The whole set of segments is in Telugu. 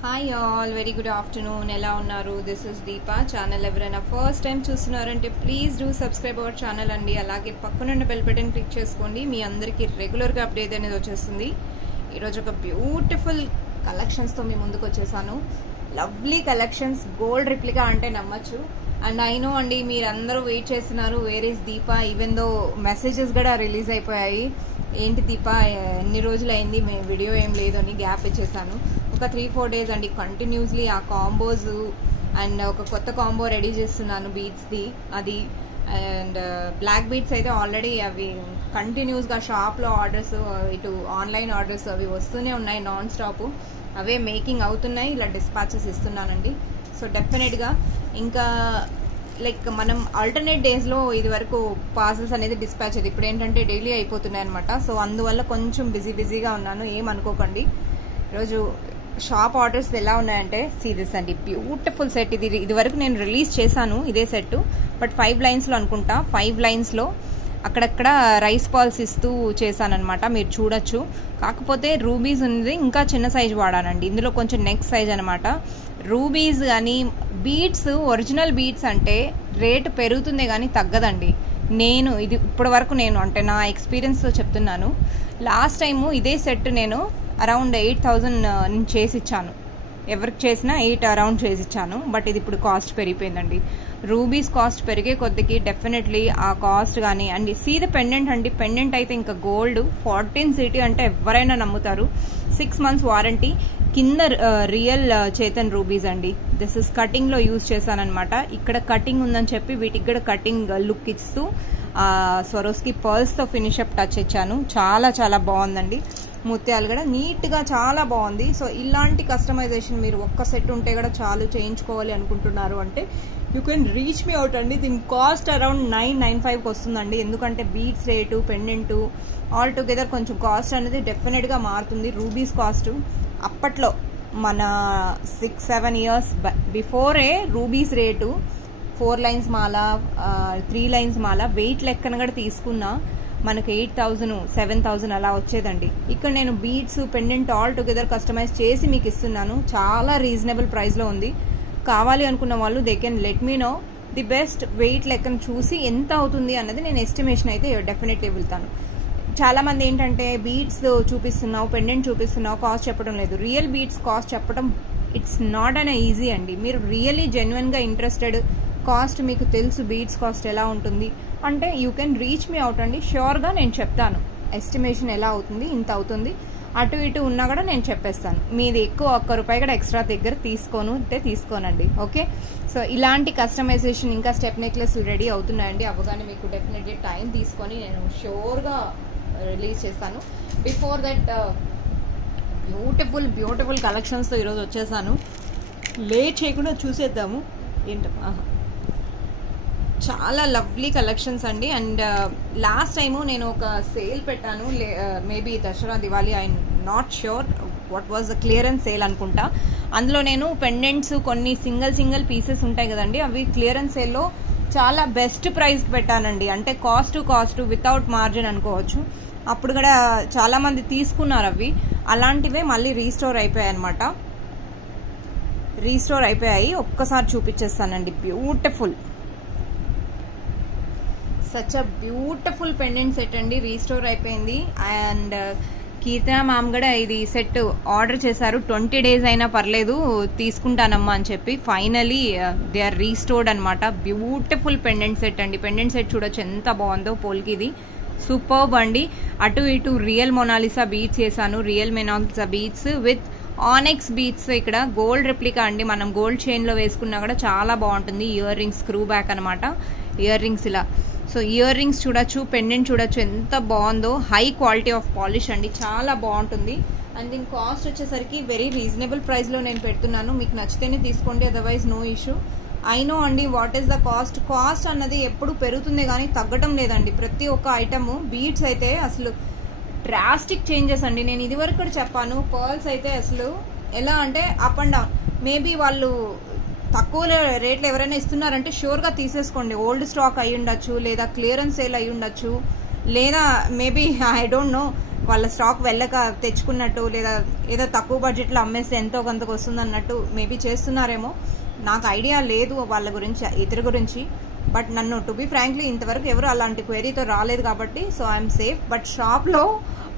Hi all, very good afternoon. ఎలా ఉన్నారు? This is Deepa. ఛానల్ ఎవరైనా ఫస్ట్ టైం చూస్తున్నారంటే please do subscribe our channel అండి. అలాగే పక్కనున్న బెల్ బటన్ క్లిక్ చేసుకోండి. మీ అందరికీ రెగ్యులర్గా అప్డేట్ అనేది వచ్చేస్తుంది. ఈరోజు ఒక బ్యూటిఫుల్ కలెక్షన్స్తో మీ ముందుకు వచ్చేసాను. లవ్లీ కలెక్షన్స్, గోల్డ్ రిప్లికా అంటే నమ్మచ్చు. అండ్ ఐ నో అండి, మీరందరూ వెయిట్ చేస్తున్నారు where is Deepa. Even though messages కూడా రిలీజ్ అయిపోయాయి. ఏంటి దీపా, ఎన్ని రోజులు అయింది, వీడియో ఏం లేదు అని గ్యాప్ ఇచ్చేసాను. ఒక 3-4 డేస్ అండి కంటిన్యూస్లీ ఆ కాంబోస్ అండ్ ఒక కొత్త కాంబో రెడీ చేస్తున్నాను బీట్స్ది. అది అండ్ బ్లాక్ బీట్స్ అయితే ఆల్రెడీ అవి కంటిన్యూస్గా షాప్లో ఆర్డర్స్, ఇటు ఆన్లైన్ ఆర్డర్స్ అవి వస్తూనే ఉన్నాయి నాన్ స్టాప్. అవే మేకింగ్ అవుతున్నాయి, ఇలా డిస్పాచెస్ ఇస్తున్నానండి. సో డెఫినెట్గా ఇంకా లైక్ మనం ఆల్టర్నేట్ డేస్లో ఇది వరకు పార్సల్స్ అనేది డిస్పాచ్ అయ్యేది, ఇప్పుడు ఏంటంటే డైలీ అయిపోతున్నాయి అనమాట. సో అందువల్ల కొంచెం బిజీగా ఉన్నాను, ఏమనుకోకండి. ఈరోజు షాప్ ఆర్డర్స్ ఎలా ఉన్నాయంటే సీరియస్ అండి, బ్యూటిఫుల్ సెట్. ఇది వరకు నేను రిలీజ్ చేశాను ఇదే సెట్, బట్ 5 లైన్స్లో అనుకుంటా. 5 లైన్స్లో అక్కడక్కడ రైస్ పాల్స్ ఇస్తూ చేశానమాట, మీరు చూడొచ్చు. కాకపోతే రూబీస్ ఉంది, ఇంకా చిన్న సైజ్ వాడానండి. ఇందులో కొంచెం నెక్స్ట్ సైజ్ అనమాట. రూబీస్ కానీ బీట్స్, ఒరిజినల్ బీట్స్ అంటే రేటు పెరుగుతుందే కానీ తగ్గదండి. నేను ఇది ఇప్పటి వరకు నేను అంటే నా ఎక్స్పీరియన్స్తో చెప్తున్నాను. లాస్ట్ టైము ఇదే సెట్ నేను అరౌండ్ 8,000 చేసి ఇచ్చాను. ఎవరికి చేసినా 8 అరౌండ్ చేసి ఇచ్చాను. బట్ ఇది ఇప్పుడు కాస్ట్ పెరిగిపోయిందండి. రూబీస్ కాస్ట్ పెరిగే కొద్దికి డెఫినెట్లీ ఆ కాస్ట్ కానీ. అండ్ సీ ద పెండెంట్ అండి, పెండెంట్ అయితే ఇంకా గోల్డ్ 14 సిటీ అంటే ఎవరైనా నమ్ముతారు. 6 మంత్స్ వారంటీ. కింద రియల్ చేతన్ రూబీస్ అండి. దిస్ ఇస్ కటింగ్లో యూజ్ చేశానమాట. ఇక్కడ కటింగ్ ఉందని చెప్పి వీటికి కూడా కటింగ్ లుక్ ఇస్తూ స్వరోస్కి పర్ల్స్తో ఫినిష్ అప్ టచ్ ఇచ్చాను. చాలా చాలా బాగుందండి. ముత్యాలు కూడా నీట్గా చాలా బాగుంది. సో ఇలాంటి కస్టమైజేషన్ మీరు ఒక్క సెట్ ఉంటే కూడా చాలు చేయించుకోవాలి అనుకుంటున్నారు అంటే you can reach me out అండి. దీని కాస్ట్ అరౌండ్ 995కి వస్తుందండి. ఎందుకంటే beads rate, pendant all together కొంచెం కాస్ట్ అనేది డెఫినెట్గా మారుతుంది. రూబీస్ కాస్ట్ అప్పట్లో మన 6-7 ఇయర్స్ బిఫోరే రూబీస్ రేటు 4 లైన్స్ మాల, 3 లైన్స్ మాల వెయిట్ లెక్కన కూడా తీసుకున్నా మనకు 8,000, 7,000 అలా వచ్చేదండి. ఇక్కడ నేను beads, pendant all together customise చేసి మీకు ఇస్తున్నాను. చాలా రీజనబుల్ ప్రైస్లో ఉంది. కావాలి అనుకున్న వాళ్ళు they can let me know. The best weight లెక్కను చూసి ఎంత అవుతుంది అన్నది నేను ఎస్టిమేషన్ అయితే డెఫినెట్లీ వెళ్తాను. చాలా మంది ఏంటంటే బీడ్స్ చూపిస్తున్నావు, పెండెంట్ చూపిస్తున్నావు, కాస్ట్ చెప్పడం లేదు. రియల్ బీడ్స్ కాస్ట్ చెప్పడం ఇట్స్ నాట్ అన్ ఈజీ అండి. మీరు రియల్లీ జెన్యున్గా ఇంట్రెస్టెడ్, కాస్ట్ మీకు తెలుసు బీడ్స్ కాస్ట్ ఎలా ఉంటుంది అంటే you can reach me out అండి. ష్యూర్గా నేను చెప్తాను ఎస్టిమేషన్ ఎలా అవుతుంది, ఇంత అవుతుంది, అటు ఇటు ఉన్నా కూడా నేను చెప్పేస్తాను. మీది ఎక్కువ ₹1 కూడా ఎక్స్ట్రా దగ్గర తీసుకోనండి. ఓకే, సో ఇలాంటి కస్టమైజేషన్ ఇంకా స్టెప్ నెక్లెస్ రెడీ అవుతున్నాయండి. అవగానే మీకు డెఫినెట్లీ టైం తీసుకొని నేను షూర్గా రిలీజ్ చేస్తాను. బిఫోర్ దట్ బ్యూటిఫుల్ కలెక్షన్స్తో ఈరోజు వచ్చేసాను. లేట్ చేయకుండా చూసేద్దాము ఏంటమ్మా. చాలా లవ్లీ కలెక్షన్స్ అండి. అండ్ లాస్ట్ టైము నేను ఒక సేల్ పెట్టాను, maybe Dasara Diwali, I not sure what was the clearance sale అనుకుంటా. అందులో నేను పెండెంట్స్ కొన్ని సింగిల్ పీసెస్ ఉంటాయి కదండి, అవి క్లియరెన్స్ సేల్లో చాలా బెస్ట్ ప్రైస్కి పెట్టానండి. అంటే కాస్ట్ వితౌట్ మార్జిన్ అనుకోవచ్చు. అప్పుడు కూడా చాలా మంది తీసుకున్నారు అవి. అలాంటివే మళ్ళీ రీస్టోర్ అయిపోయాయి. ఒక్కసారి చూపించేస్తానండి. Such a beautiful pendant set అండి. రీస్టోర్ అయిపోయింది. అండ్ కీర్తన మ్యామ్ కూడా ఇది సెట్ ఆర్డర్ చేశారు. 20 డేస్ అయినా పర్లేదు తీసుకుంటానమ్మా అని చెప్పి ఫైనలీ దే ఆర్ రీస్టోర్డ్ అనమాట. బ్యూటిఫుల్ పెండెంట్ సెట్ అండి. పెండెంట్ సెట్ చూడొచ్చు ఎంత బాగుందో. పోల్కిది సూపర్బ్ అండి. అటు ఇటు రియల్ మొనాలిసా బీట్స్ చేశాను. Real Mona Lisa beads with ఆనెక్స్ beats. ఇక్కడ గోల్డ్ రెప్లికా అండి. మనం గోల్డ్ చైన్లో వేసుకున్నా కూడా చాలా బాగుంటుంది. ఇయర్ రింగ్స్ స్క్రూ బ్యాక్ అనమాట. ఇయర్ రింగ్స్ ఇలా. సో ఇయర్ రింగ్స్ చూడొచ్చు, పెండెంట్ చూడొచ్చు ఎంత బాగుందో. హై క్వాలిటీ ఆఫ్ పాలిష్ అండి, చాలా బాగుంటుంది. అండ్ దీని కాస్ట్ వచ్చేసరికి వెరీ రీజనబుల్ ప్రైస్లో నేను పెడుతున్నాను. మీకు నచ్చితేనే తీసుకోండి, otherwise no issue. I know అండి వాట్ ఈస్ ద కాస్ట్ అన్నది ఎప్పుడు పెరుగుతుంది కానీ తగ్గడం లేదండి. ప్రతి ఒక్క ఐటమ్ బీడ్స్ అయితే అసలు డ్రాస్టిక్ చేంజెస్ అండి. నేను ఇది వరకు కూడా చెప్పాను. పర్ల్స్ అయితే అసలు ఎలా అంటే అప్ అండ్ డౌన్. మేబీ వాళ్ళు తక్కువ రేట్లు ఎవరైనా ఇస్తున్నారంటే ష్యూర్గా తీసేసుకోండి. ఓల్డ్ స్టాక్ అయి ఉండొచ్చు, లేదా క్లియరెన్స్ సేల్ అయి ఉండొచ్చు, లేదా మేబీ ఐ డోంట్ నో వాళ్ళ స్టాక్ వెళ్ళక తెచ్చుకున్నట్టు లేదా ఏదో తక్కువ బడ్జెట్లో అమ్మేస్తే ఎంతో కొంతకు వస్తుంది అన్నట్టు మేబీ చేస్తున్నారేమో, నాకు ఐడియా లేదు వాళ్ళ గురించి, ఇతర గురించి. బట్ నన్ను టు బి ఫ్రాంక్లీ ఇంతవరకు ఎవరు అలాంటి క్వెరీతో రాలేదు కాబట్టి సో ఐఎమ్ సేఫ్. బట్ షాప్లో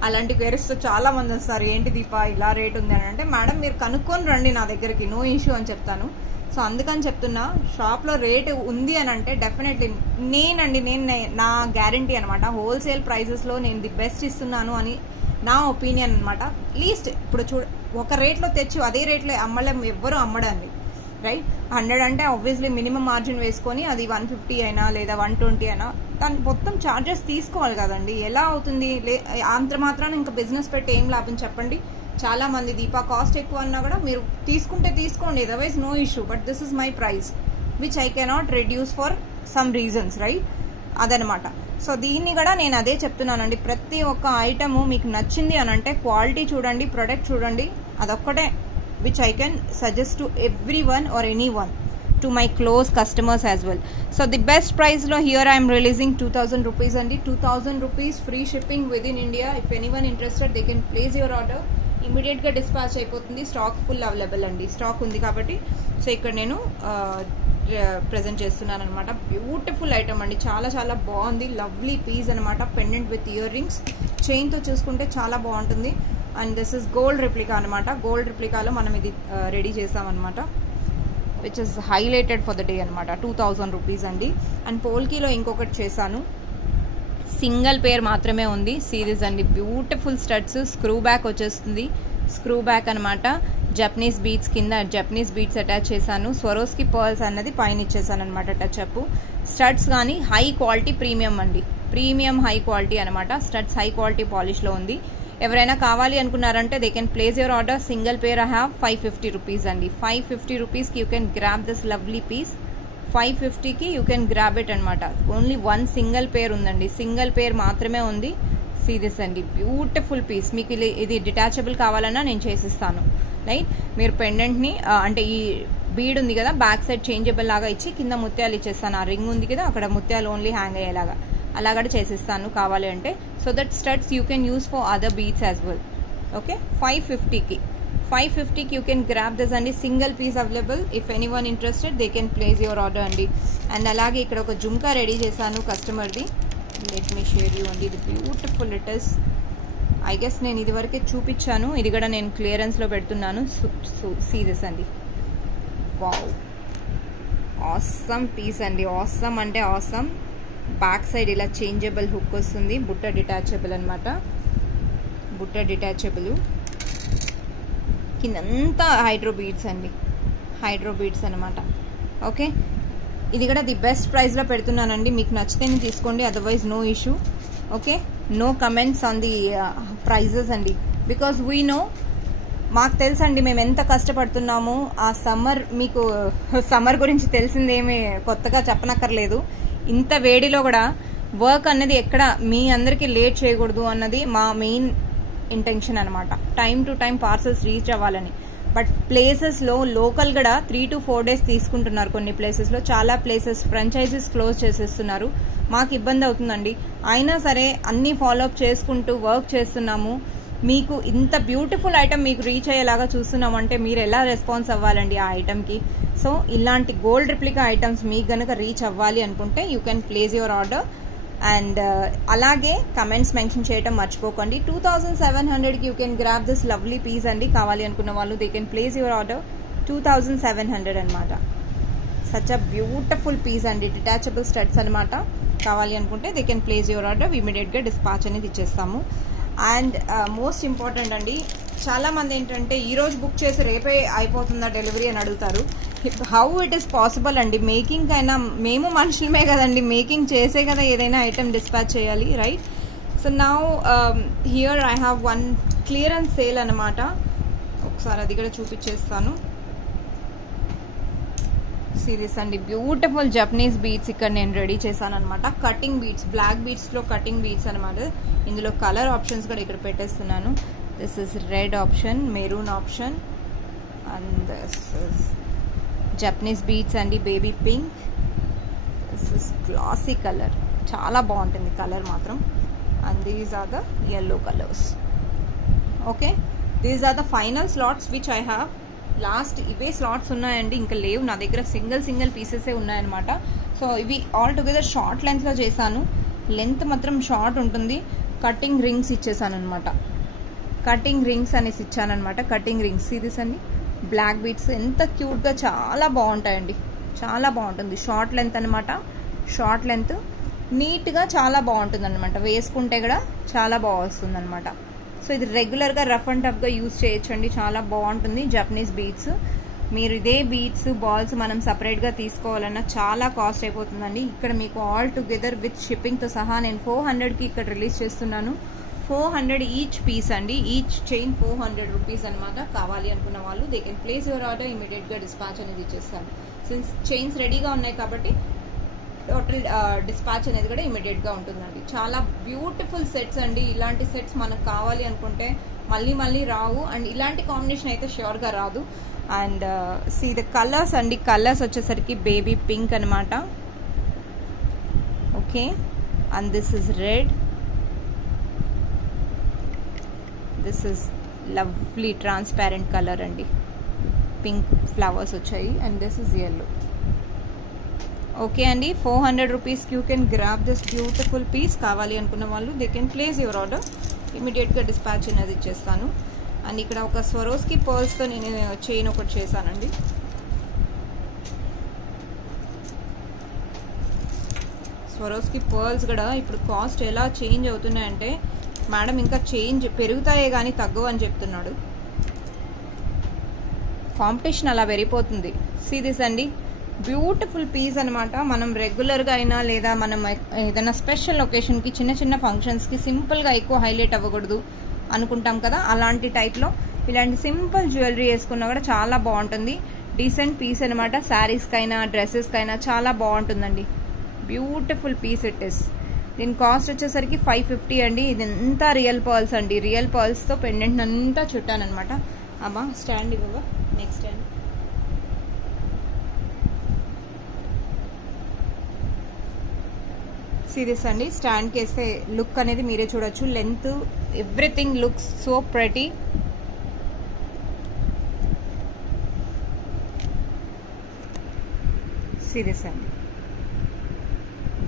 అలాంటి క్వెరీస్తో చాలా మంది వస్తారు, ఏంటి దీపా ఇలా రేట్ ఉంది అని అంటే, మేడం మీరు కనుక్కొని రండి నా దగ్గరికి, నో ఇష్యూ అని చెప్తాను. సో అందుకని చెప్తున్నా, షాప్లో రేటు ఉంది అని అంటే డెఫినెట్లీ నేను నా గ్యారంటీ అనమాట. హోల్సేల్ ప్రైజెస్లో నేను ది బెస్ట్ ఇస్తున్నాను అని నా ఒపీనియన్ అనమాట. లీస్ట్ ఇప్పుడు ఒక రేట్లో తెచ్చి అదే రేట్లో అమ్మలేం, ఎవ్వరూ అమ్మడండి, రైట్. 100 అంటే ఆబ్వియస్లీ మినిమం మార్జిన్ వేసుకొని అది 150 అయినా లేదా 120 అయినా దాని మొత్తం ఛార్జెస్ తీసుకోవాలి కదండి. ఎలా అవుతుంది? అంత మాత్రాన ఇంకా బిజినెస్ పెట్టి ఏం లాభం చెప్పండి. చాలా మంది దీపా కాస్ట్ ఎక్కువ అన్నా కూడా మీరు తీసుకుంటే తీసుకోండి, otherwise no issue. But this is my price which I cannot reduce for some reasons, right. అదనమాట. సో దీన్ని కూడా నేను అదే చెప్తున్నానండి, ప్రతి ఒక్క ఐటము మీకు నచ్చింది అని అంటే క్వాలిటీ చూడండి, ప్రొడక్ట్ చూడండి, అదొక్కటే which I can suggest to everyone or anyone, to my close customers as well. So the best price lo here I am releasing 2000 rupees and 2000 rupees free shipping within India. If anyone interested they can place your order, immediate ga dispatch అయిపోతుంది. స్టాక్ ఫుల్ అవైలబుల్ అండి, స్టాక్ ఉంది కాబట్టి. సో ఇక్కడ నేను ప్రెజెంట్ చేస్తున్నాను అనమాట. బ్యూటిఫుల్ ఐటమ్ అండి, చాలా చాలా బాగుంది. లవ్లీ పీస్ అనమాట, పెండెంట్ విత్ ఇయర్ రింగ్స్, చైన్తో చూసుకుంటే చాలా బాగుంటుంది. And this is gold replica అనమాట. గోల్డ్ రిప్లికాలో మనం ఇది రెడీ చేసామన్నమాట, which is highlighted for the day అనమాట. 2000 రూపీస్ అండి. అండ్ పోల్కీలో ఇంకొకటి చేశాను, సింగిల్ పేర్ మాత్రమే ఉంది. సీరీస్ అండి, బ్యూటిఫుల్ స్టడ్స్, స్క్రూ బ్యాక్ వచ్చేస్తుంది, స్క్రూ బ్యాక్ అనమాట. జపనీస్ బీట్స్ కింద జపనీస్ బీట్స్ అటాచ్ చేశాను. స్వరోస్కి పర్ల్స్ అన్నది పైన ఇచ్చేసాను అనమాట టచ్ అప్. స్టడ్స్ కానీ హై క్వాలిటీ ప్రీమియం అండి, ప్రీమియం హై క్వాలిటీ అనమాట. స్టడ్స్ హై క్వాలిటీ పాలిష్లో ఉంది. ఎవరైనా కావాలి అనుకున్నారంటే they can place your order. Single pair I have 550 rupees అండి. 550 రూపీస్కి you can grab this lovely piece. 550కి యూ కెన్ గ్రాబ్ ఇట్ అనమాట. ఓన్లీ వన్ సింగిల్ పేర్ ఉందండి, సింగిల్ పేర్ మాత్రమే ఉంది. సీరియస్ అండి, బ్యూటిఫుల్ పీస్. మీకు ఇది డిటాచబుల్ కావాలన్నా నేను చేసిస్తాను, రైట్. మీరు పెండెంట్ని అంటే ఈ బీడ్ ఉంది కదా బ్యాక్ సైడ్ చేంజబుల్ లాగా ఇచ్చి కింద ముత్యాలు ఇచ్చేస్తాను. ఆ రింగ్ ఉంది కదా అక్కడ ముత్యాలు ఓన్లీ హ్యాంగ్ అయ్యేలాగా అలా కూడా చేసిస్తాను కావాలి అంటే. So that studs you can use for other beads as well. Okay, 550కి యూ కెన్ గ్రాబ్ దిస్ అండి. Single piece available. If any one interested they can place your order అండి. అండ్ అలాగే ఇక్కడ ఒక జుమ్కా రెడీ చేశాను కస్టమర్ది. లెట్ మీ షేర్ యూ అండి, ఇది beautiful it is. I guess నేను ఇది వరకే చూపించాను, ఇది కూడా నేను క్లియరెన్స్లో పెడుతున్నాను. సీరియస్ అండి, వావ్, ఆసమ్ పీస్ అండి. ఆసమ్ అంటే ఆసమ్. బ్యాక్ సైడ్ ఇలా చేంజబుల్ హుక్ వస్తుంది, బుట్ట డిటాచబుల్ అనమాట. బుట్ట డిటాచబుల్, కిందంతా హైడ్రో బీడ్స్ అండి, హైడ్రో బీడ్స్ అనమాట. ఓకే, ఇది కూడా ది బెస్ట్ ప్రైస్లో పెడుతున్నానండి. మీకు నచ్చితేనే తీసుకోండి, otherwise no issue. Okay, no comments on the prices అండి, బికాస్ వీ నో, మాకు తెలుసండి మేము ఎంత కష్టపడుతున్నాము. ఆ సమ్మర్, మీకు సమ్మర్ గురించి తెలిసిందేమీ కొత్తగా చెప్పనక్కర్లేదు. ఇంత వేడిలో కూడా వర్క్ అన్నది ఎక్కడ మీ అందరికీ లేట్ చేయకూడదు అన్నది మా మెయిన్ ఇంటెన్షన్ అనమాట. Time to time parcels reach అవ్వాలని. బట్ ప్లేసెస్లో లోకల్ కూడా 3 to 4 days తీసుకుంటున్నారు. కొన్ని ప్లేసెస్లో, చాలా ప్లేసెస్ ఫ్రాంచైజీస్ క్లోజ్ చేసేస్తున్నారు. మాకు ఇబ్బంది అవుతుందండి. అయినా సరే అన్నీ ఫాలోఅప్ చేసుకుంటూ వర్క్ చేస్తున్నాము. మీకు ఇంత బ్యూటిఫుల్ ఐటమ్ మీకు రీచ్ అయ్యేలాగా చూస్తున్నామంటే మీరు ఎలా రెస్పాన్స్ అవ్వాలండి ఆ ఐటమ్కి. సో ఇలాంటి గోల్డ్ రిప్లికా ఐటమ్స్ మీకు గనక రీచ్ అవ్వాలి అనుకుంటే you can place your order. And అలాగే కమెంట్స్ మెన్షన్ చేయడం మర్చిపోకండి. 2700కి you can grab this lovely piece అండి. కావాలి అనుకున్న వాళ్ళు they can place your order. 2700 అనమాట. సచ్ అ బ్యూటిఫుల్ పీస్ అండి, డిటాచబుల్ స్టడ్స్ అనమాట. కావాలి అనుకుంటే they can place your order, ఇమీడియట్గా డిస్పాచ్ అనేది ఇచ్చేస్తాము. అండ్ మోస్ట్ ఇంపార్టెంట్ అండి, చాలామంది ఏంటంటే ఈరోజు బుక్ చేసి రేపే అయిపోతుందా డెలివరీ అని అడుగుతారు. హౌ ఇట్ ఈస్ పాసిబుల్ అండి? మేకింగ్ అయినా మేము మనుషులమే కదండి, మేకింగ్ చేసే కదా ఏదైనా ఐటమ్ డిస్పాచ్ చేయాలి, right. So now here I have one clearance sale అనమాట. ఒకసారి అది కూడా చూపించేస్తాను. సిరీస్ అండి, బ్యూటిఫుల్ జపనీస్ బీట్స్ ఇక్కడ నేను రెడీ చేశాను అనమాట. కటింగ్ బీట్స్, బ్లాక్ బీట్స్లో కటింగ్ బీట్స్ అనమాట. ఇందులో కలర్ ఆప్షన్స్ కూడా ఇక్కడ పెట్టేస్తున్నాను. This is red option, maroon option, and this is Japanese beads అండి, baby pink. This is classy colour, చాలా బాగుంటుంది కలర్ మాత్రం. And these are the yellow colours. Okay, these are the final slots which I have. Last ఇవే స్లాట్స్ ఉన్నాయండి, ఇంకా లేవు నా దగ్గర, సింగిల్ పీసెసే ఉన్నాయన్నమాట. సో ఇవి ఆల్ టుగెదర్ షార్ట్ లెంత్లో చేశాను. లెంత్ మాత్రం షార్ట్ ఉంటుంది. కటింగ్ రింగ్స్ ఇచ్చేసాను అనమాట, కటింగ్ రింగ్స్ అనేసి ఇచ్చానమాట. కటింగ్ రింగ్స్ ఇది అండి, బ్లాక్ బీట్స్ ఎంత క్యూట్గా చాలా బాగుంటాయండి, చాలా బాగుంటుంది. షార్ట్ లెంత్ అనమాట, షార్ట్ లెంత్ నీట్గా చాలా బాగుంటుంది అనమాట. వేసుకుంటే కూడా చాలా బాగా వస్తుంది అనమాట. సో ఇది రెగ్యులర్గా రఫ్ అండ్ టఫ్గా యూజ్ చేయొచ్చండి, చాలా బాగుంటుంది. జపనీస్ బీట్స్, మీరు ఇదే బీట్స్ బాల్స్ మనం సపరేట్గా తీసుకోవాలన్నా చాలా కాస్ట్ అయిపోతుందండి. ఇక్కడ మీకు ఆల్ టుగెదర్ విత్ షిప్పింగ్తో సహా నేను 400కి ఇక్కడ రిలీజ్ చేస్తున్నాను. 400 ఈచ్ పీస్ అండి, ఈచ్ చైన్ 400 రూపీస్ అనమాట. కావాలి అనుకున్న వాళ్ళు they can place your order, ఇమీడియట్గా డిస్పాచ్ అనేది ఇచ్చేస్తాను. సిన్స్ చైన్స్ రెడీగా ఉన్నాయి కాబట్టి టోటల్ డిస్పాచ్ అనేది కూడా ఇమీడియట్గా ఉంటుందండి. చాలా బ్యూటిఫుల్ సెట్స్ అండి. ఇలాంటి సెట్స్ మనకు కావాలి అనుకుంటే మళ్ళీ రావు, అండ్ ఇలాంటి కాంబినేషన్ అయితే ష్యూర్గా రాదు. అండ్ సీ ద కలర్స్ అండి, కలర్స్ వచ్చేసరికి బేబీ పింక్ అనమాట. Okay, and this is red, this is lovely transparent colour అండి, పింక్ ఫ్లవర్స్ వచ్చాయి, and this is yellow. Okay అండి, 400 రూపీస్కి you can grab this beautiful piece. కావాలి అనుకున్న వాళ్ళు they can place your order, ఇమీడియట్గా డిస్పాచ్ అనేది ఇచ్చేస్తాను. అండ్ ఇక్కడ ఒక స్వరోస్కి పర్ల్స్తో నేను చైన్ ఒకటి చేశానండి. స్వరోస్కి పర్ల్స్ కూడా ఇప్పుడు కాస్ట్ ఎలా చేంజ్ అవుతున్నాయంటే, మేడం ఇంకా చేంజ్ పెరుగుతాయే కానీ తగ్గవు అని చెప్తున్నాడు. కాంపిటీషన్ అలా పెరిగిపోతుంది. సీ దిస్ అండి, బ్యూటిఫుల్ పీస్ అనమాట. మనం రెగ్యులర్గా అయినా లేదా మనం ఏదైనా స్పెషల్ ఒకేషన్కి, చిన్న ఫంక్షన్స్కి సింపుల్గా ఎక్కువ హైలైట్ అవ్వకూడదు అనుకుంటాం కదా, అలాంటి టైప్లో ఇలాంటి సింపుల్ జ్యువెలరీ వేసుకున్నా కూడా చాలా బాగుంటుంది. డీసెంట్ పీస్ అనమాట. శారీస్కైనా డ్రెస్సెస్కైనా చాలా బాగుంటుందండి. Beautiful piece it is. దీని కాస్ట్ వచ్చేసరికి 550 అండి. ఇది ఎంత రియల్ పర్ల్స్ అండి, రియల్ పర్ల్స్తో పెండెంట్ అంతా చుట్టానమాట. అమ్మా స్టాండ్ ఇవ్వవా, నెక్స్ట్ స్టాండ్. సీరియస్ అండి, స్టాండ్కి వేస్తే లుక్ అనేది మీరే చూడొచ్చు. Length everything looks so pretty. Serious అండి,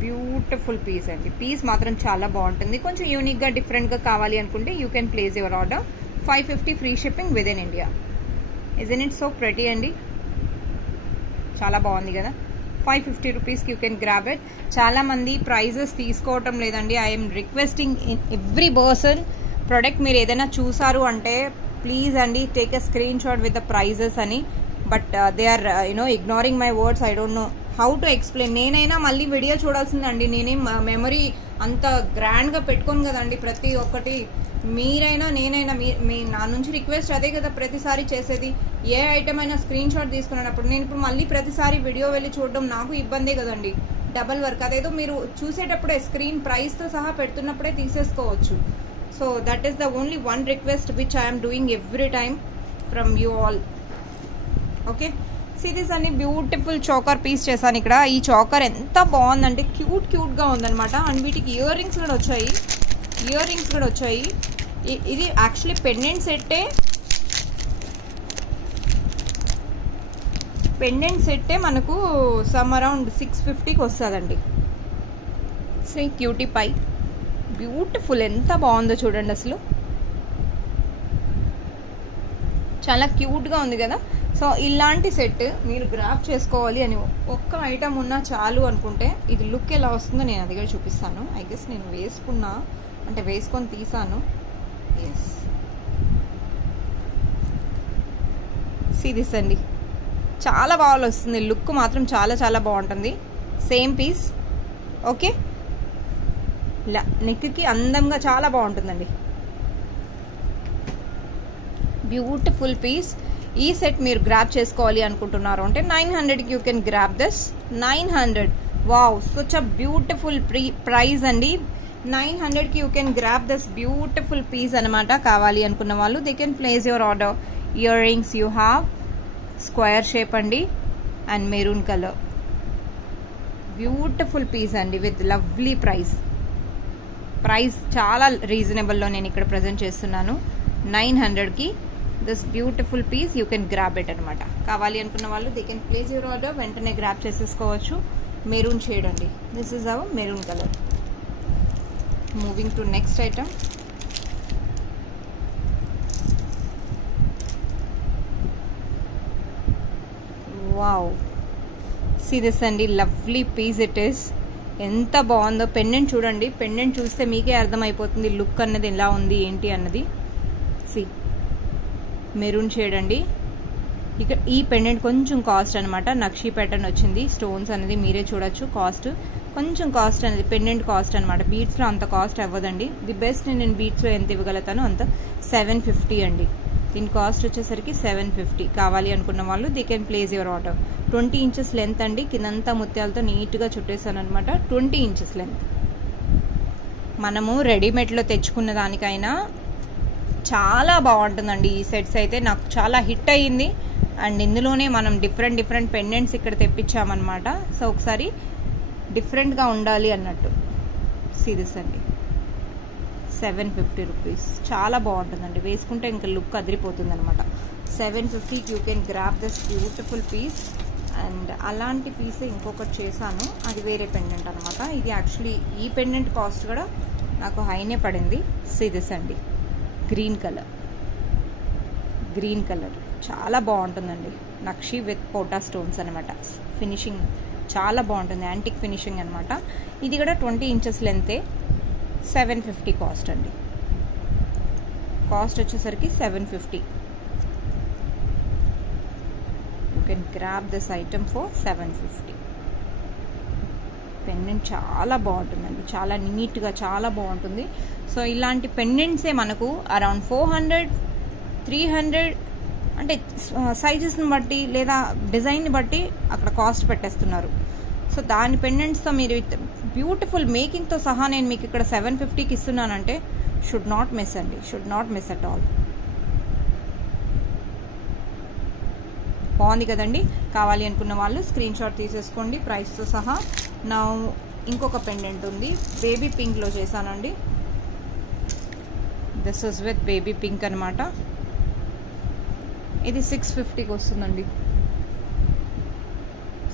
బ్యూటిఫుల్ పీస్ అండి. పీస్ మాత్రం చాలా బాగుంటుంది. కొంచెం యూనిక్గా డిఫరెంట్గా కావాలి అనుకుంటే you can place your order. 550 free shipping with in India. Isn't it so pretty అండి, చాలా బాగుంది కదా. 550 రూపీస్కి యూ కెన్ గ్రాబ్ ఇట్. చాలా మంది ప్రైజెస్ తీసుకోవటం లేదండి. I'm requesting in every person, product మీరు ఏదైనా చూసారు అంటే ప్లీజ్ అండి take a screenshot with the prices అని. But they are ignoring my words. I don't know how to explain. నేనైనా మళ్ళీ వీడియో చూడాల్సిందండి, నేనేం మెమరీ అంత గ్రాండ్గా పెట్టుకోను కదండి ప్రతి ఒక్కటి. మీరైనా నేనైనా మీ నా నుంచి రిక్వెస్ట్ అదే కదా ప్రతిసారి చేసేది. ఏ ఐటమ్ అయినా స్క్రీన్ షాట్ తీసుకున్నప్పుడు నేను ఇప్పుడు మళ్ళీ ప్రతిసారి వీడియో వెళ్ళి చూడడం నాకు ఇబ్బందే కదండి, డబల్ వర్క్. అదేదో మీరు చూసేటప్పుడే స్క్రీన్ ప్రైస్తో సహా పెడుతున్నప్పుడే తీసేసుకోవచ్చు. So that is the only one request which I'm doing every time from you all. Okay, series అన్ని బ్యూటిఫుల్ చోకర్ పీస్ చేశాను ఇక్కడ. ఈ చోకర్ ఎంత బాగుందంటే క్యూట్గా ఉందన్నమాట. అండ్ వీటికి ఇయర్ రింగ్స్ కూడా వచ్చాయి. ఇది యాక్చువల్లీ పెండెంట్ సెట్టే మనకు సమ్ అరౌండ్ 650కి వస్తుందండి. సో క్యూటీ పై బ్యూటిఫుల్, ఎంత బాగుందో చూడండి, అసలు చాలా క్యూట్గా ఉంది కదా. సో ఇలాంటి సెట్ మీరు గ్రాప్ చేసుకోవాలి అని ఒక్క ఐటమ్ ఉన్నా చాలు అనుకుంటే ఇది లుక్ ఎలా వస్తుందో నేను అది కూడా చూపిస్తాను. ఐ గెస్ నేను వేసుకొని తీసాను. ఎస్, సిరీస్ అండి, చాలా బాగా వస్తుంది. లుక్ మాత్రం చాలా బాగుంటుంది. Same piece. ఓకే, నెక్కి అందంగా చాలా బాగుంటుందండి. Beautiful piece. ఈ సెట్ మీరు గ్రాప్ చేసుకోవాలి అనుకుంటున్నారు అంటే 900కి you can grab this. 900. Wow, such a beautiful price అండి. 900కి you can grab this beautiful piece అనమాట. కావాలి అనుకున్న వాళ్ళు they can place your order. Earrings you have square shape అండి and maroon colour. Beautiful piece అండి విత్ లవ్లీ ప్రైస్ చాలా రీజనబుల్లో నేను ఇక్కడ ప్రజెంట్ చేస్తున్నాను. 900కి this beautiful piece you can grab it అనమాట. కావాలి అనుకున్న వాళ్ళు they can place your order, వెంటనే గ్రాబ్ చేసేసుకోవచ్చు. మెరూన్ షేడ్ అండి, this is our maroon colour. Moving to next item. Wow, see this అండి, లవ్లీ పీస్ ఇట్ ఈస్. ఎంత బాగుందో. పెండెంట్ చూడండి, పెండెంట్ చూస్తే మీకే అర్థమైపోతుంది లుక్ అన్నది ఎలా ఉంది ఏంటి అన్నది. సి మెరూన్ షేడ్ అండి. ఇక్కడ ఈ పెండెంట్ కొంచెం కాస్ట్ అనమాట, నక్షీ ప్యాటర్న్ వచ్చింది. స్టోన్స్ అనేది మీరే చూడొచ్చు. కాస్ట్ కొంచెం కాస్ట్ అనేది పెండెంట్ కాస్ట్ అనమాట. బీట్స్లో అంత కాస్ట్ అవ్వదండి. ది బెస్ట్ నేను బీట్స్లో ఎంత ఇవ్వగలుగుతానో అంత 750 అండి. దీని కాస్ట్ వచ్చేసరికి 750. కావాలి అనుకున్న వాళ్ళు they can place your order. 20 inches length అండి. కిందంతా ముత్యాలతో నీట్గా చుట్టేసాను అనమాట. 20 ఇంచెస్ లెంత్. మనము రెడీమేడ్లో తెచ్చుకున్న దానికైనా చాలా బాగుంటుందండి ఈ సెట్స్ అయితే. నాకు చాలా హిట్ అయ్యింది. అండ్ ఇందులోనే మనం డిఫరెంట్ పెండెంట్స్ ఇక్కడ తెప్పించామన్నమాట. సో ఒకసారి డిఫరెంట్గా ఉండాలి అన్నట్టు. సీరియస్ అండి, 750 రూపీస్. చాలా బాగుంటుందండి, వేసుకుంటే ఇంకా లుక్ అదిరిపోతుంది అనమాట. 750కి you can grab this beautiful piece. And అలాంటి పీస్ ఇంకొకటి చేశాను, అది వేరే పెండెంట్ అనమాట. ఇది యాక్చువల్లీ ఈ పెండెంట్ కాస్ట్ కూడా నాకు హైనే పడింది. సీరియస్ అండి, గ్రీన్ కలర్ చాలా బాగుంటుందండి. నక్షి విత్ పోటా స్టోన్స్ అనమాట. ఫినిషింగ్ చాలా బాగుంటుంది, యాంటిక్ ఫినిషింగ్ అనమాట. ఇది కూడా 20 ఇంచెస్ లెంతే. 750 కాస్ట్ అండి. కాస్ట్ వచ్చేసరికి 750. You can grab this item for 750. Pendant చాలా బాగుంటుందండి, చాలా నీట్గా చాలా బాగుంటుంది. సో ఇలాంటి పెండెంట్సే మనకు అరౌండ్ 400, 300 అంటే సైజెస్ని బట్టి లేదా డిజైన్ని బట్టి అక్కడ కాస్ట్ పెట్టేస్తున్నారు. సో దాని పెండెంట్స్తో మీరు బ్యూటిఫుల్ మేకింగ్తో సహా నేను మీకు ఇక్కడ 750కి ఇస్తున్నానంటే షుడ్ నాట్ మిస్ అండి, should not miss at all. బాగుంది కదండి. కావాలి అనుకున్న వాళ్ళు స్క్రీన్ షాట్ తీసేసుకోండి ప్రైస్తో సహా. నా ఇంకొక పెండెంట్ ఉంది, బేబీ పింక్లో చేశానండి. This is with baby pink అనమాట. ఇది 650కి వస్తుందండి.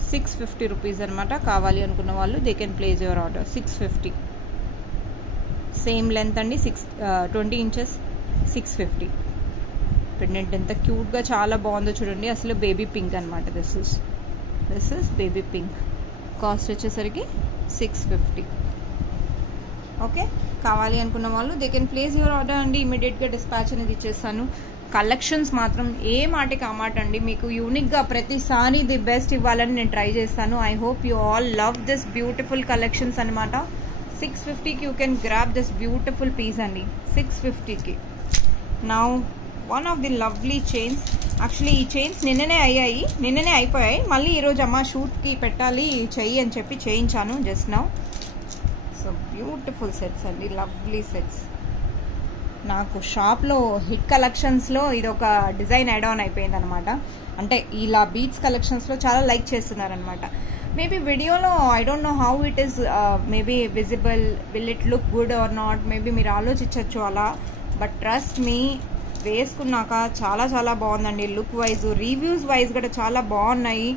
650 రూపీస్ అనమాట. కావాలి అనుకున్న వాళ్ళు they can place your order. 650 same length అండి, 20 ఇంచెస్, 650. పెండెంట్ ఎంత క్యూట్గా చాలా బాగుందో చూడండి. అసలు బేబీ పింక్ అనమాట. This is baby pink. Cost వచ్చేసరికి 650. ఓకే, కావాలి అనుకున్న వాళ్ళు they can place your order అండి. ఇమీడియట్గా డిస్పాచ్ అనేది ఇచ్చేస్తాను. కలెక్షన్స్ మాత్రం ఏ మాటకి ఆ మాట అండి. మీకు యూనిక్గా ప్రతిసారి ది బెస్ట్ ఇవ్వాలని నేను ట్రై చేస్తాను. I hope you all love this beautiful collections అనమాట. 650కి you can grab this beautiful piece అండి. 650కి. Now one of the lovely chains. Actually ఈ చైన్స్ నిన్ననే అయిపోయాయి. మళ్ళీ ఈరోజు అమ్మ షూట్కి పెట్టాలి చెయ్యి అని చెప్పి చేయించాను just now. So beautiful sets అండి, లవ్లీ సెట్స్. నాకు షాప్లో హిట్ కలెక్షన్స్లో ఇది ఒక డిజైన్ యాడ్ ఆన్ అయిపోయింది అనమాట. అంటే ఇలా బీట్స్ కలెక్షన్స్లో చాలా లైక్ చేస్తున్నారనమాట. మేబీ వీడియోలో I don't know how it is maybe visible, will it look good or not, maybe మీరు ఆలోచించవచ్చు అలా. బట్ ట్రస్ట్ మీ, వేసుకున్నాక చాలా చాలా బాగుందండి. లుక్ వైజ్, రివ్యూస్ వైజ్ కూడా చాలా బాగున్నాయి.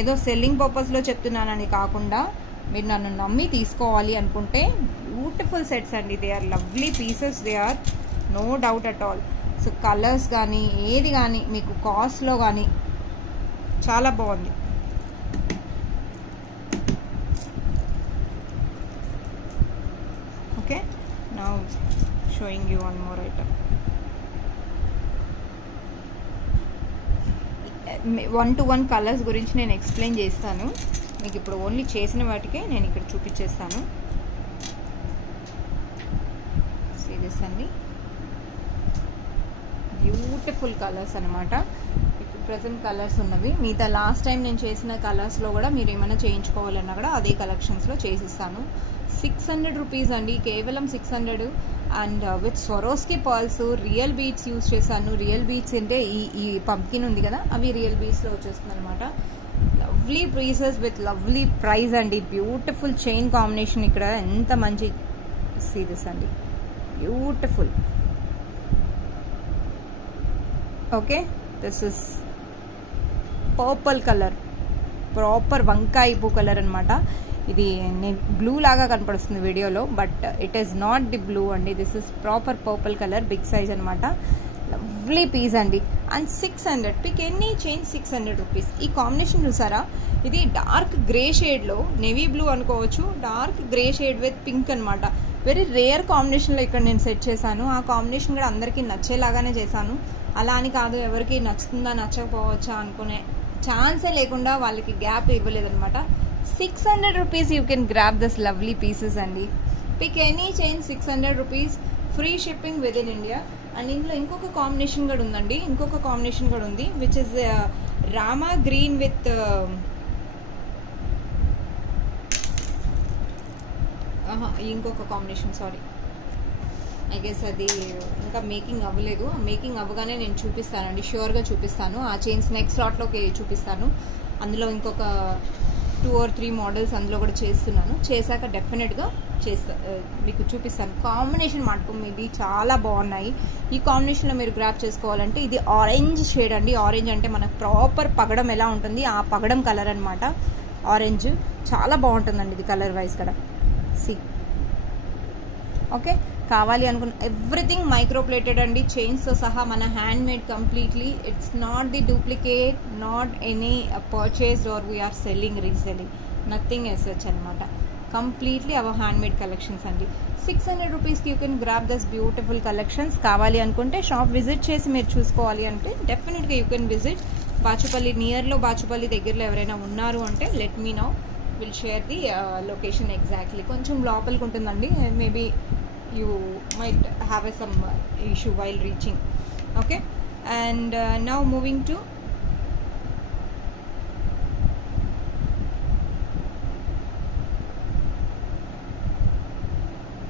ఏదో సెల్లింగ్ పర్పస్లో చెప్తున్నానని కాకుండా మీరు నన్ను నమ్మి తీసుకోవాలి అనుకుంటే బ్యూటిఫుల్ సెట్స్ అండి. They are lovely pieces, they are no doubt at all. So colours కానీ ఏది కానీ మీకు కాస్ట్లో కానీ చాలా బాగుంది. Okay, now showing you one more item. 1-to-1 colours గురించి నేను ఎక్స్ప్లెయిన్ చేస్తాను మీకు. ఇప్పుడు ఓన్లీ చేసిన వాటికే నేను ఇక్కడ చూపించేస్తాను. సీరియస్ అండి, బ్యూటిఫుల్ కలర్స్ అనమాట. ఇప్పుడు ప్రజెంట్ కలర్స్ ఉన్నవి. మిగతా లాస్ట్ టైం నేను చేసిన కలర్స్లో కూడా మీరు ఏమైనా చేయించుకోవాలన్నా కూడా అదే కలెక్షన్స్లో చేసిస్తాను. 600 రూపీస్ అండి, కేవలం 600. And with Swarovski pearls, real beads use చేశాను. రియల్ బీడ్స్ అంటే ఈ పంప్కిన్ ఉంది కదా, అవి రియల్ బీడ్స్లో వచ్చేస్తుంది అనమాట. Lovely pieces with lovely price అండి. బ్యూటిఫుల్ చైన్ కాంబినేషన్ ఇక్కడ ఎంత మంచి సీరియస్ అండి, beautiful. Okay, this is purple colour, proper వంకాయ పూ కలర్ అనమాట. ఇది బ్లూ లాగా కనపడుస్తుంది వీడియోలో, but it is not the blue అండి. This is proper purple colour, big size అనమాట. లవ్లీ పీస్ అండి. And 600, pick any change 600 rupees. ఈ కాంబినేషన్ చూసారా, ఇది డార్క్ గ్రే షేడ్లో, నేవీ బ్లూ అనుకోవచ్చు, dark grey shade with pink అనమాట. వెరీ రేర్ కాంబినేషన్లో ఇక్కడ నేను సెట్ చేశాను. ఆ కాంబినేషన్ కూడా అందరికీ నచ్చేలాగానే చేశాను. అలా అని కాదు ఎవరికి నచ్చుతుందా నచ్చకపోవచ్చా అనుకునే ఛాన్సే లేకుండా వాళ్ళకి గ్యాప్ ఇవ్వలేదన్నమాట. 600 rupees you can grab this lovely pieces అండి. Pick any change 600 rupees, free shipping with in India. And ఇందులో ఇంకొక కాంబినేషన్ కూడా ఉందండి, ఇంకొక కాంబినేషన్ కూడా ఉంది, which is Rama green with ఇంకొక కాంబినేషన్, సారీ ఐ గెస్ అది ఇంకా మేకింగ్ అవ్వలేదు. మేకింగ్ అవ్వగానే నేను చూపిస్తానండి, ష్యూర్గా చూపిస్తాను. ఆ చైన్స్ నెక్స్ట్ లాట్లోకి చూపిస్తాను. అందులో ఇంకొక 2 or 3 మోడల్స్ అందులో కూడా చేస్తున్నాను. చేశాక డెఫినెట్గా మీకు చూపిస్తాను. కాంబినేషన్ మటుకు మీది చాలా బాగున్నాయి. ఈ కాంబినేషన్లో మీరు గ్రాప్ చేసుకోవాలంటే ఇది ఆరెంజ్ షేడ్ అండి. ఆరెంజ్ అంటే మనకు ప్రాపర్ పగడం ఎలా ఉంటుంది ఆ పగడం కలర్ అనమాట. ఆరెంజ్ చాలా బాగుంటుందండి ఇది కలర్ వైజ్ కూడా. సి ఓకే, కావాలి అనుకున్న ఎవ్రీథింగ్ మైక్రో ప్లేటెడ్ అండి, చైన్స్తో సహా మన hand made completely. It's not the duplicate, not any purchased or we're selling reselling, nothing as such అనమాట. Completely our hand made collections అండి. 600 రూపీస్కి you can grab this beautiful collections. కావాలి అనుకుంటే షాప్ విజిట్ చేసి మీరు చూసుకోవాలి అంటే డెఫినెట్గా యూ కెన్ విజిట్. బాచుపల్లి నియర్లో, బాచుపల్లి దగ్గరలో ఎవరైనా ఉన్నారు అంటే let me no, will share the location exactly. కొంచెం లోపలికి ఉంటుందండి, maybe you might have some issue while reaching. Okay, and now moving to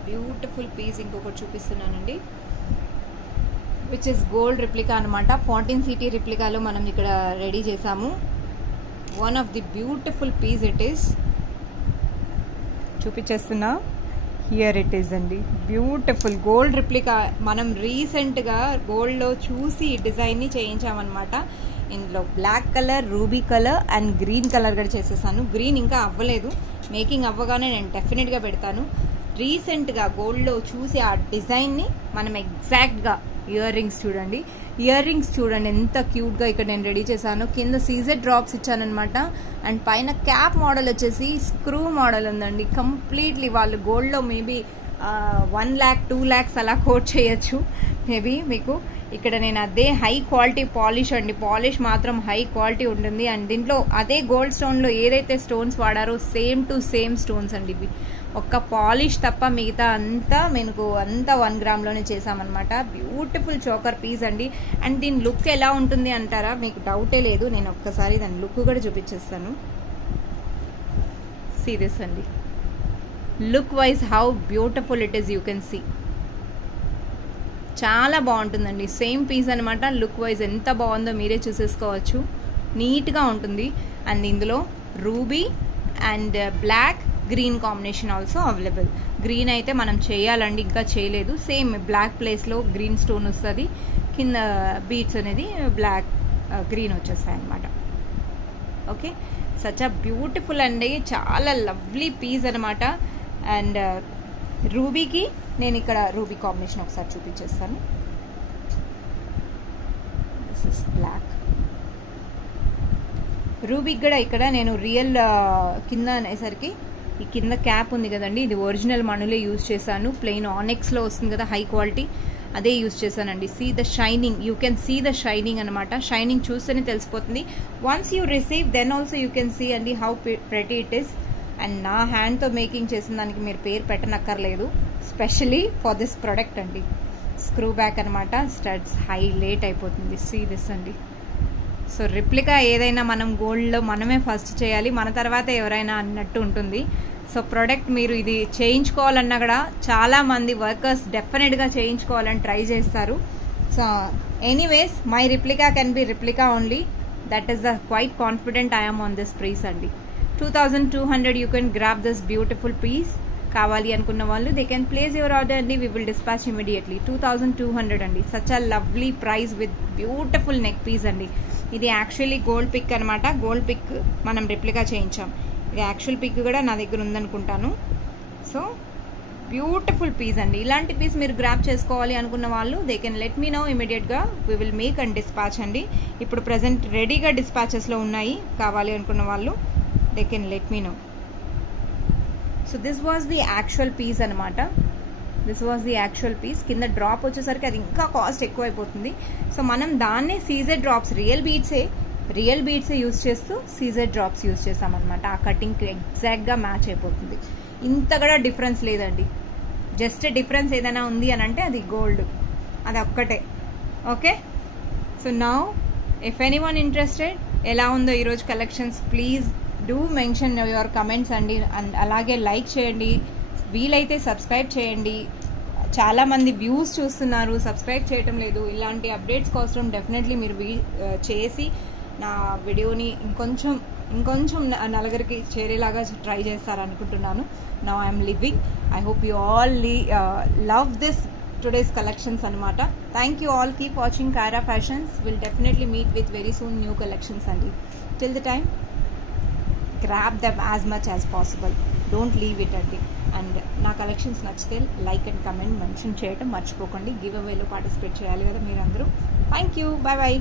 beautiful piece ఇంకొకటి చూపిస్తున్నానండి, విచ్ ఇస్ గోల్డ్ రిప్లికా అనమాట. 14 CT రిప్లికాలో మనం ఇక్కడ రెడీ చేసాము. One of the beautiful piece it is. చూపించేస్తున్నా, హియర్ ఇట్ ఈస్ అండి, బ్యూటిఫుల్ గోల్డ్ రిప్లికా. మనం రీసెంట్గా గోల్డ్లో చూసి డిజైన్ని చేయించామన్నమాట. ఇందులో black colour, ruby colour and green colour కూడా చేసేసాను. గ్రీన్ ఇంకా అవ్వలేదు, మేకింగ్ అవ్వగానే నేను డెఫినెట్గా పెడతాను. రీసెంట్గా గోల్డ్లో చూసి ఆ డిజైన్ని మనం ఎగ్జాక్ట్గా ఇయర్ రింగ్స్ చూడండి, ఇయర్ రింగ్స్ చూడండి ఎంత క్యూట్గా ఇక్కడ నేను రెడీ చేశాను. కింద సీజెడ్ డ్రాప్స్ ఇచ్చానమాట. అండ్ పైన క్యాప్ మోడల్ వచ్చేసి స్క్రూ మోడల్ ఉందండి. కంప్లీట్లీ వాళ్ళు గోల్డ్లో మేబీ 1 lakh 2 lakhs అలా కోట్ చేయొచ్చు మేబీ మీకు. ఇక్కడ నేను అదే హై క్వాలిటీ పాలిష్ అండి, పాలిష్ మాత్రం హై క్వాలిటీ ఉంటుంది. అండ్ దీంట్లో అదే గోల్డ్ స్టోన్లో ఏదైతే స్టోన్స్ వాడారో సేమ్ టు సేమ్ స్టోన్స్ అండి ఇవి. ఒక్క పాలిష్ తప్ప మిగతా అంతా మనకు అంతా 1 గ్రామ్లోనే చేసామన్నమాట. బ్యూటిఫుల్ చోకర్ పీస్ అండి. అండ్ దీని లుక్ ఎలా ఉంటుంది అంటారా, మీకు డౌటే లేదు. నేను ఒక్కసారి దాని లుక్ కూడా చూపించేస్తాను. సీ దిస్ అండి, look wise how beautiful it is, you can see. చాలా బాగుంటుందండి, సేమ్ పీస్ అనమాట. లుక్ వైజ్ ఎంత బాగుందో మీరే చూసేసుకోవచ్చు, నీట్గా ఉంటుంది. అండ్ ఇందులో ruby and black green combination also available. Green అయితే మనం చేయాలండి, ఇంకా చేయలేదు. సేమ్ బ్లాక్ ప్లేస్లో గ్రీన్ స్టోన్ వస్తుంది, కింద బీడ్స్ అనేది బ్లాక్ గ్రీన్ వచ్చేస్తాయి అనమాట. ఓకే, సచ్ అ బ్యూటిఫుల్ అండి, చాలా లవ్లీ పీస్ అనమాట. అండ్ రూబీకి నేను ఇక్కడ రూబీ కాంబినేషన్ ఒకసారి చూపించేస్తాను. This is black. రూబీకి కూడా ఇక్కడ నేను రియల్ కింద అనేసరికి ఈ కింద క్యాప్ ఉంది కదండి, ఇది ఒరిజినల్ మణులే యూజ్ చేశాను. ప్లెయిన్ ఆనెక్స్లో వస్తుంది కదా హై క్వాలిటీ, అదే యూజ్ చేశానండి. See the shining, you can see the shining అనమాట. షైనింగ్ చూస్తేనే తెలిసిపోతుంది. Once you receive then also you can see అండి how pretty it is. And నా హ్యాండ్తో మేకింగ్ చేసిన దానికి మీరు పేరు పెట్టనక్కర్లేదు, స్పెషలీ ఫర్ దిస్ ప్రోడక్ట్ అండి. స్క్రూ బ్యాక్ అనమాట, స్టడ్స్ హైలైట్ అయిపోతుంది. సీ దిస్ అండి. సో రిప్లికా ఏదైనా మనం గోల్డ్లో మనమే ఫస్ట్ చేయాలి, మన తర్వాత ఎవరైనా అన్నట్టు ఉంటుంది. సో ప్రోడక్ట్ మీరు ఇది చేయించుకోవాలన్నా కూడా చాలామంది వర్కర్స్ డెఫినెట్గా చేయించుకోవాలని ట్రై చేస్తారు. So anyways my replica can be replica only, that is the quite confident I'm on this price అండి. 2200 you can grab this beautiful piece. కావాలి అనుకున్న వాళ్ళు they can place your order అండి. We will dispatch immediately. 2200 అండి. Such a lovely price with beautiful neck piece అండి. ఇది యాక్చువల్లీ గోల్డ్ పిక్ అనమాట. గోల్డ్ పిక్ మనం రెప్లికా చేయించాం. ఇది యాక్చువల్ పిక్ కూడా నా దగ్గర ఉందనుకుంటాను. సో బ్యూటిఫుల్ పీస్ అండి. ఇలాంటి పీస్ మీరు గ్రాప్ చేసుకోవాలి అనుకున్న వాళ్ళు they can let me know ఇమీడియట్గా. We will make and dispatch అండి. ఇప్పుడు ప్రజెంట్ రెడీగా డిస్పాచెస్లో ఉన్నాయి. కావాలి అనుకున్న వాళ్ళు they can let me know. So this was the actual piece అనమాట. This was the actual piece. కింద డ్రాప్ వచ్చేసరికి అది ఇంకా కాస్ట్ ఎక్కువ అయిపోతుంది. సో మనం దాన్నే సీజెడ్ డ్రాప్స్, రియల్ బీడ్సే యూజ్ చేస్తూ సీజెడ్ డ్రాప్స్ యూజ్ చేస్తామన్నమాట. ఆ కటింగ్కి ఎగ్జాక్ట్గా మ్యాచ్ అయిపోతుంది. ఇంత కూడా డిఫరెన్స్ లేదండి. జస్ట్ డిఫరెన్స్ ఏదైనా ఉంది అని అంటే అది గోల్డ్, అది ఒక్కటే. Okay, so now if anyone interested ఎలా ఉందో ఈరోజు collections, please do mention your comments అండి. అండ్ అలాగే లైక్ చేయండి, వీలైతే సబ్స్క్రైబ్ చేయండి. చాలామంది వ్యూస్ చూస్తున్నారు, సబ్స్క్రైబ్ చేయటం లేదు. ఇలాంటి అప్డేట్స్ కోసం డెఫినెట్లీ మీరు చేసి నా వీడియోని ఇంకొంచెం నలుగురికి చేరేలాగా ట్రై చేస్తారనుకుంటున్నాను. Now I'm living. I hope you all love this today's collections అనమాట. Thank you all. Keep watching Kaira fashions. Will definitely meet with very soon new collections అండి. Till the time grab them as much as possible. Don't leave it అండి. అండ్ నా కలెక్షన్స్ నచ్చితే లైక్ అండ్ కమెంట్ మెన్షన్ చేయటం మర్చిపోకండి. గివ్ అవేలో పార్టిసిపేట్ చేయాలి కదా మీరందరూ. Thank you. Bye bye.